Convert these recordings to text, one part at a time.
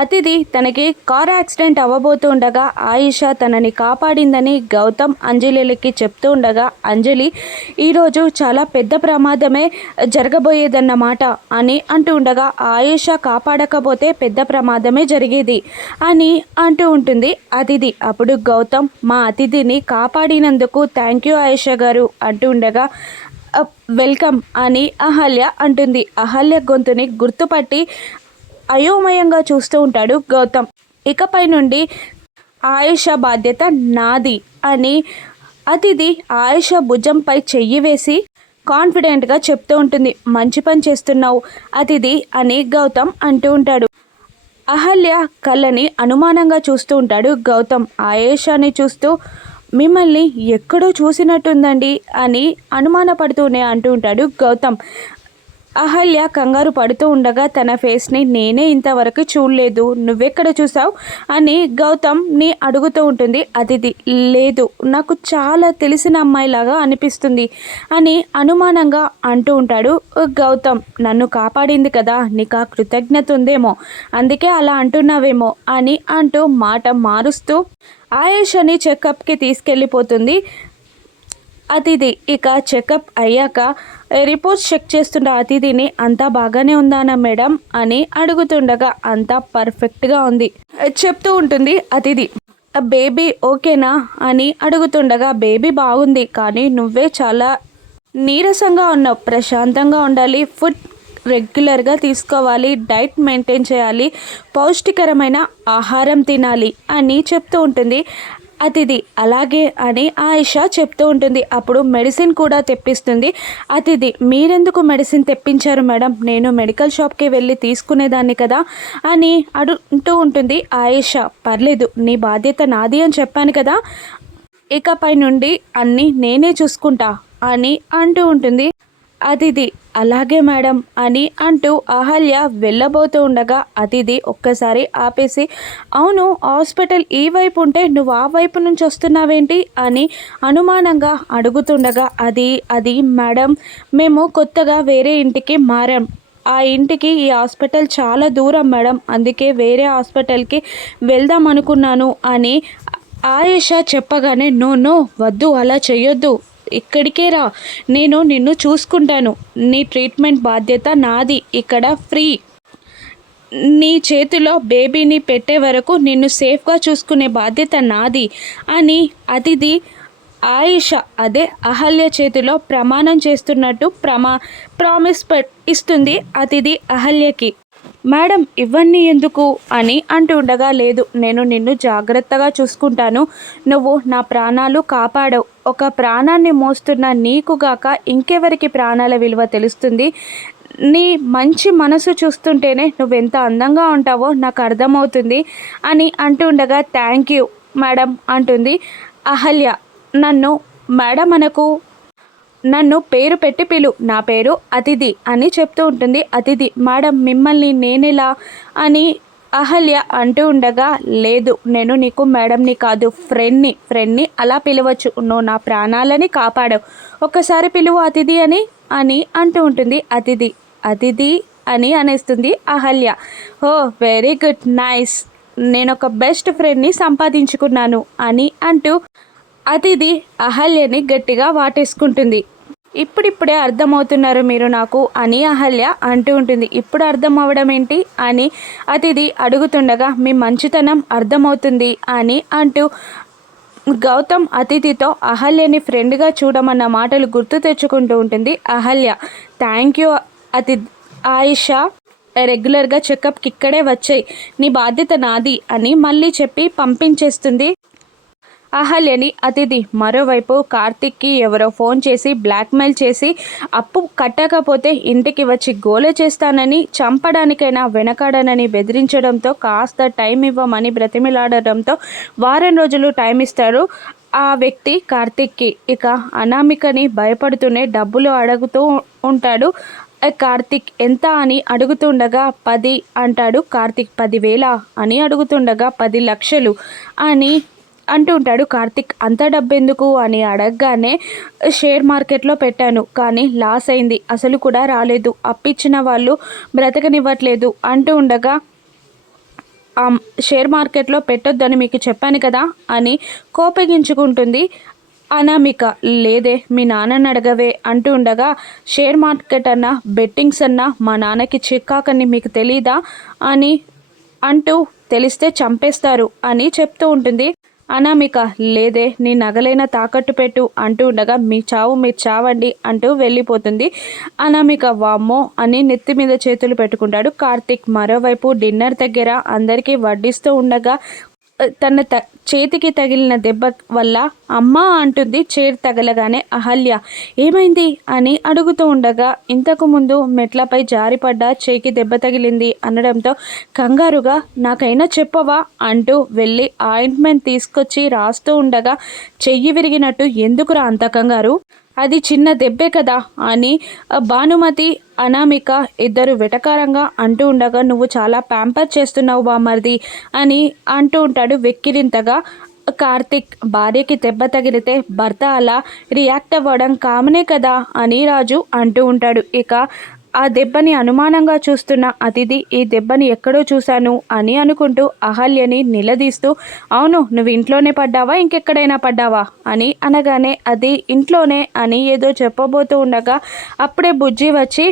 అతిథి తనకి car accident అవ్వబోతుండగా Ayesha తనని కాపాడిందని గౌతమ్ అంజలిలకి చెప్తూ ఉండగా అంజలి ఈరోజు చాలా పెద్ద ప్రమాదమే జరగబోయేదన్నమాట అని అంటూ ఉండగా ఆయిషా కాపాడకపోతే పెద్ద ప్రమాదమే జరిగేది అని అంటూ ఉంటుంది అతిథి. అప్పుడు గౌతమ్ మా అతిథిని కాపాడినందుకు థ్యాంక్ యూ ఆయిషా గారు అంటూ ఉండగా వెల్కమ్ అని అహల్య అంటుంది. అహల్య గొంతుని గుర్తుపట్టి అయోమయంగా చూస్తూ ఉంటాడు గౌతమ్. ఇకపై నుండి ఆయుష బాధ్యత నాది అని అతిథి ఆయుష భుజంపై చెయ్యి వేసి కాన్ఫిడెంట్గా చెప్తూ ఉంటుంది. మంచి పని చేస్తున్నావు అతిథి అని గౌతమ్ అంటూ ఉంటాడు. అహల్య కళ్ళని అనుమానంగా చూస్తూ ఉంటాడు గౌతమ్. ఆయేషాని చూస్తూ మిమ్మల్ని ఎక్కడో చూసినట్టుందండి అని అనుమానపడుతూనే అంటూ ఉంటాడు గౌతమ్. అహల్య కంగారు పడుతూ ఉండగా తన ఫేస్ని నేనే ఇంతవరకు చూడలేదు. నువ్వెక్కడ చూసావు అని గౌతమ్ని అడుగుతూ ఉంటుంది. అతిథి లేదు నాకు చాలా తెలిసిన అమ్మాయిలాగా అనిపిస్తుంది అని అనుమానంగా అంటూ ఉంటాడు గౌతమ్. నన్ను కాపాడింది కదా నీకు ఆ కృతజ్ఞత ఉందేమో అందుకే అలా అంటున్నావేమో అని అంటూ మాట మారుస్తూ ఆయేషని చెకప్కి తీసుకెళ్ళిపోతుంది. అతిథి ఇక చెకప్ అయ్యాక రిపోర్ట్స్ చెక్ చేస్తున్న అతిథిని అంతా బాగానే ఉందానా మేడం అని అడుగుతుండగా అంతా పర్ఫెక్ట్గా ఉంది. చెప్తూ ఉంటుంది అతిథి. బేబీ ఓకేనా? అని అడుగుతుండగా బేబీ బాగుంది కానీ నువ్వే చాలా నీరసంగా ఉన్నావు. ప్రశాంతంగా ఉండాలి ఫుడ్ రెగ్యులర్గా తీసుకోవాలి డైట్ మెయింటైన్ చేయాలి పౌష్టికరమైన ఆహారం తినాలి అని చెప్తూ ఉంటుంది. అతిథి. అలాగే అని ఆయిషా చెప్తూ ఉంటుంది. అప్పుడు మెడిసిన్ కూడా తెప్పిస్తుంది. అతిథి మీరెందుకు మెడిసిన్ తెప్పించారు మేడం? నేను మెడికల్ షాప్కి వెళ్ళి తీసుకునేదాన్ని కదా అని అడుగుతూ ఉంటుంది ఆయిషా. పర్లేదు నీ బాధ్యత నాది అని చెప్పాను కదా. ఇకపై నుండి అన్నీ నేనే చూసుకుంటా అని అంటూ ఉంటుంది. అతిథి అలాగే మేడం అని అంటూ అహల్య వెళ్ళబోతూ ఉండగా అతిథి ఒక్కసారి ఆపేసి అవును హాస్పిటల్ ఈ వైపు ఉంటే నువ్వు ఆ వైపు నుంచి వస్తున్నావేంటి? అని అనుమానంగా అడుగుతుండగా అది అది మేడం మేము కొత్తగా వేరే ఇంటికి మారాం. ఆ ఇంటికి ఈ హాస్పిటల్ చాలా దూరం మేడం అందుకే వేరే హాస్పిటల్కి వెళ్దాం అనుకున్నాను అని ఆయేష చెప్పగానే నో నో వద్దు అలా చేయొద్దు ఇక్కడికే రా. నేను నిన్ను చూసుకుంటాను. నీ ట్రీట్మెంట్ బాధ్యత నాది. ఇక్కడ ఫ్రీ. నీ చేతిలో బేబీని పెట్టే వరకు నిన్ను సేఫ్గా చూసుకునే బాధ్యత నాది. అని అతిథి ఆయిష అదే అహల్య చేతిలో ప్రమాణం చేస్తున్నట్టు ప్రమా ప్రామిస్ ఇస్తుంది అతిథి అహల్యకి. మేడం ఇవన్నీ ఎందుకు? అని అంటుండగా ఉండగా లేదు నేను నిన్ను జాగ్రత్తగా చూసుకుంటాను. నువ్వు నా ప్రాణాలు కాపాడవు. ఒక ప్రాణాన్ని మోస్తున్న నీకుగాక ఇంకెవరికి ప్రాణాల విలువ తెలుస్తుంది? నీ మంచి మనసు చూస్తుంటేనే నువ్వెంత అందంగా ఉంటావో నాకు అర్థమవుతుంది అని అంటూ ఉండగా థ్యాంక్ యూ మేడం అంటుంది అహల్య. నన్ను మేడం మనకు నన్ను పేరు పెట్టి పిలు. నా పేరు అతిథి అని చెప్తూ ఉంటుంది. అతిథి మేడం మిమ్మల్ని నేనెలా? అని అహల్య అంటూ ఉండగా లేదు నేను నీకు మేడంని కాదు ఫ్రెండ్ని ఫ్రెండ్ని అలా పిలవచ్చు. నువ్వు నా ప్రాణాలని కాపాడవు. ఒక్కసారి పిలువు అతిథి అని అని అంటూ ఉంటుంది. అతిథి అతిథి అని అనేస్తుంది Ahalya. Oh very good nice. నేను ఒక బెస్ట్ ఫ్రెండ్ని సంపాదించుకున్నాను అని అంటూ అతిథి అహల్యని గట్టిగా వాటేసుకుంటుంది. ఇప్పుడిప్పుడే అర్థమవుతున్నారు మీరు నాకు అని అహల్య అంటూ ఉంటుంది. ఇప్పుడు అర్థం అవ్వడం ఏంటి అని అతిథి అడుగుతుండగా మీ మంచితనం అర్థమవుతుంది అని అంటూ గౌతమ్ అతిథితో అహల్యని ఫ్రెండ్గా చూడమన్న మాటలు గుర్తు తెచ్చుకుంటూ ఉంటుంది అహల్య. థ్యాంక్ యూ అతి ఆయిషా రెగ్యులర్గా చెకప్కి ఇక్కడే వచ్చాయి. నీ బాధ్యత నాది అని మళ్ళీ చెప్పి పంపించేస్తుంది అహల్యని అతిథి. మరోవైపు కార్తిక్కి ఎవరో ఫోన్ చేసి బ్లాక్మెయిల్ చేసి అప్పు కట్టకపోతే ఇంటికి వచ్చి గోల చేస్తానని చంపడానికైనా వెనకాడనని బెదిరించడంతో కాస్త టైం ఇవ్వమని బ్రతిమిలాడడంతో వారం రోజులు టైం ఇస్తారు ఆ వ్యక్తి కార్తిక్కి. ఇక అనామికని భయపడుతూనే డబ్బులు అడుగుతూ ఉంటాడు కార్తిక్. ఎంత అని అడుగుతుండగా పది అంటాడు కార్తిక్. పదివేల అని అడుగుతుండగా పది లక్షలు అని అంటూ ఉంటాడు. కార్తిక్ అంత డబ్బెందుకు? అని అడగగానే షేర్ మార్కెట్లో పెట్టాను కానీ లాస్ అయింది. అసలు కూడా రాలేదు. అప్పిచ్చిన వాళ్ళు బ్రతకనివ్వట్లేదు. అంటూ ఉండగా షేర్ మార్కెట్లో పెట్టొద్దని మీకు చెప్పాను కదా? అని కోపగించుకుంటుంది అనామిక. లేదే మీ నాన్నని అడగవే. అంటూ ఉండగా షేర్ మార్కెట్ అన్న బెట్టింగ్స్ అన్న మా నాన్నకి చిక్కాకని మీకు తెలీదా? అని అంటూ తెలిస్తే చంపేస్తారు అని చెప్తూ ఉంటుంది. అనామిక లేదే నీ నగలైన తాకట్టు పెట్టు అంటూ ఉండగా మీ చావు మీరు చావండి అంటూ వెళ్ళిపోతుంది. అనామిక వామ్మో అని నెత్తి మీద చేతులు పెట్టుకుంటాడు కార్తిక్. మరోవైపు డిన్నర్ దగ్గర అందరికీ వడ్డిస్తూ ఉండగా తన త చేతికి తగిలిన దెబ్బ వల్ల అమ్మ అంటుంది చేరు తగలగానే అహల్య ఏమైంది? అని అడుగుతూ ఉండగా ఇంతకు ముందు మెట్లపై జారిపడ్డ చేయికి దెబ్బ తగిలింది అనడంతో కంగారుగా నాకైనా చెప్పవా? అంటూ వెళ్ళి ఆయింట్మెంట్ తీసుకొచ్చి రాస్తూ ఉండగా చెయ్యి విరిగినట్టు ఎందుకురా అంత కంగారు? అది చిన్న దెబ్బే కదా అని భానుమతి అనామిక ఇద్దరు వెటకారంగా అంటూ ఉండగా నువ్వు చాలా ప్యాంపర్ చేస్తున్నావు బామర్ది అని అంటూ ఉంటాడు వెక్కిరింతగా. కార్తిక్ భార్యకి దెబ్బ తగిలితే భర్త అలా రియాక్ట్ అవ్వడం కామనే కదా అని రాజు అంటూ ఉంటాడు. ఇక ఆ దెబ్బని అనుమానంగా చూస్తున్న అతిథి ఈ దెబ్బని ఎక్కడో చూశాను అని అనుకుంటూ అహల్యని నిలదీస్తూ అవును నువ్వు ఇంట్లోనే పడ్డావా? ఇంకెక్కడైనా పడ్డావా? అని అనగానే అది ఇంట్లోనే అని ఏదో చెప్పబోతూ ఉండగా అప్పుడే బుజ్జి వచ్చి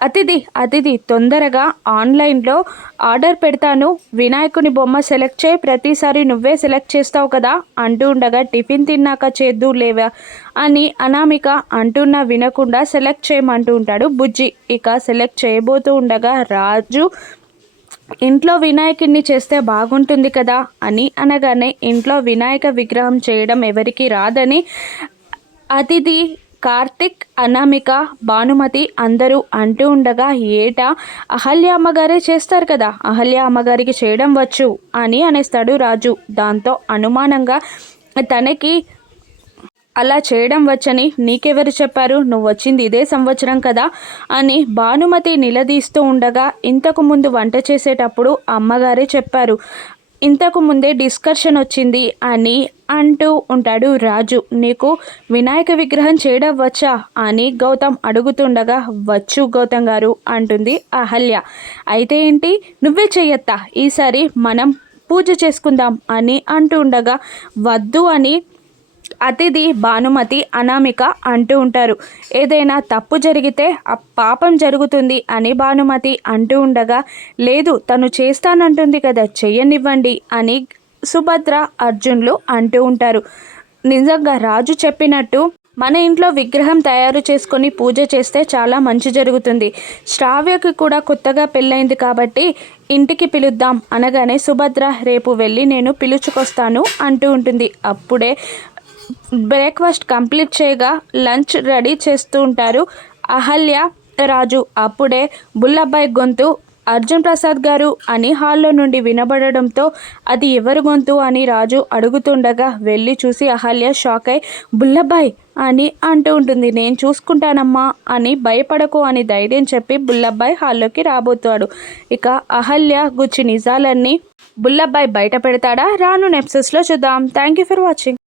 అతిథి అతిథి తొందరగా ఆన్లైన్లో ఆర్డర్ పెడతాను. వినాయకుని బొమ్మ సెలెక్ట్ చేయి. ప్రతిసారి నువ్వే సెలెక్ట్ చేస్తావు కదా? అంటూ ఉండగా టిఫిన్ తిన్నాక చేద్దు లేవా అని అనామిక అంటున్నా వినకుండా సెలెక్ట్ చేయమంటూ ఉంటాడు బుజ్జి. ఇక సెలెక్ట్ చేయబోతూ ఉండగా రాజు ఇంట్లో వినాయకుడిని చేస్తే బాగుంటుంది కదా? అని అనగానే ఇంట్లో వినాయక విగ్రహం చేయడం ఎవరికి రాదని అతిథి కార్తిక్ అనామిక భానుమతి అందరూ అంటూ ఉండగా ఏటా? అహల్య అమ్మగారే చేస్తారు కదా అహల్య అమ్మగారికి చేయడం వచ్చు అని అనేస్తాడు రాజు. దాంతో అనుమానంగా తనకి అలా చేయడం వచ్చని నీకెవరు చెప్పారు? నువ్వు వచ్చింది ఇదే సంవత్సరం కదా అని భానుమతి నిలదీస్తూ ఉండగా ఇంతకు ముందు వంట చేసేటప్పుడు అమ్మగారే చెప్పారు. ఇంతకు ముందే డిస్కషన్ వచ్చింది అని అంటూ ఉంటాడు రాజు. నీకు వినాయక విగ్రహం చేయడం వచ్చా అని గౌతమ్ అడుగుతుండగా వచ్చు గౌతమ్ గారు అంటుంది అహల్య. అయితే ఏంటి? నువ్వే చెయ్యత్తా. ఈసారి మనం పూజ చేసుకుందాం అని అంటూ ఉండగా వద్దు అని అతిథి భానుమతి అనామిక అంటూ ఉంటారు. ఏదైనా తప్పు జరిగితే ఆ పాపం జరుగుతుంది అని భానుమతి అంటూ ఉండగా లేదు తను చేస్తానంటుంది కదా చెయ్యనివ్వండి అని సుభద్ర అర్జున్లు అంటూ ఉంటారు. నిజంగా రాజు చెప్పినట్టు మన ఇంట్లో విగ్రహం తయారు చేసుకొని పూజ చేస్తే చాలా మంచి జరుగుతుంది. శ్రావ్యకి కూడా కొత్తగా పెళ్ళైంది కాబట్టి ఇంటికి పిలుద్దాం అనగానే సుభద్ర రేపు వెళ్ళి నేను పిలుచుకొస్తాను అంటూ ఉంటుంది. అప్పుడే బ్రేక్ఫాస్ట్ కంప్లీట్ చేయగా లంచ్ రెడీ చేస్తూ ఉంటారు. అహల్య రాజు అప్పుడే బుల్లబ్బాయి గొంతు అర్జున్ ప్రసాద్ గారు అని హాల్లో నుండి వినబడడంతో అది ఎవరి గొంతు అని రాజు అడుగుతుండగా వెళ్ళి చూసి అహల్య షాక్ అయి బుల్లబ్బాయ్ అని అంటూ ఉంటుంది. నేను చూసుకుంటానమ్మా అని భయపడకు అని ధైర్యం చెప్పి బుల్లబ్బాయ్ హాల్లోకి రాబోతాడు. ఇక అహల్య గుచ్చి నిజాలన్నీ బుల్లబ్బాయ్ బయట పెడతాడా? రాను నెప్సెస్లో చూద్దాం. Thank you for watching.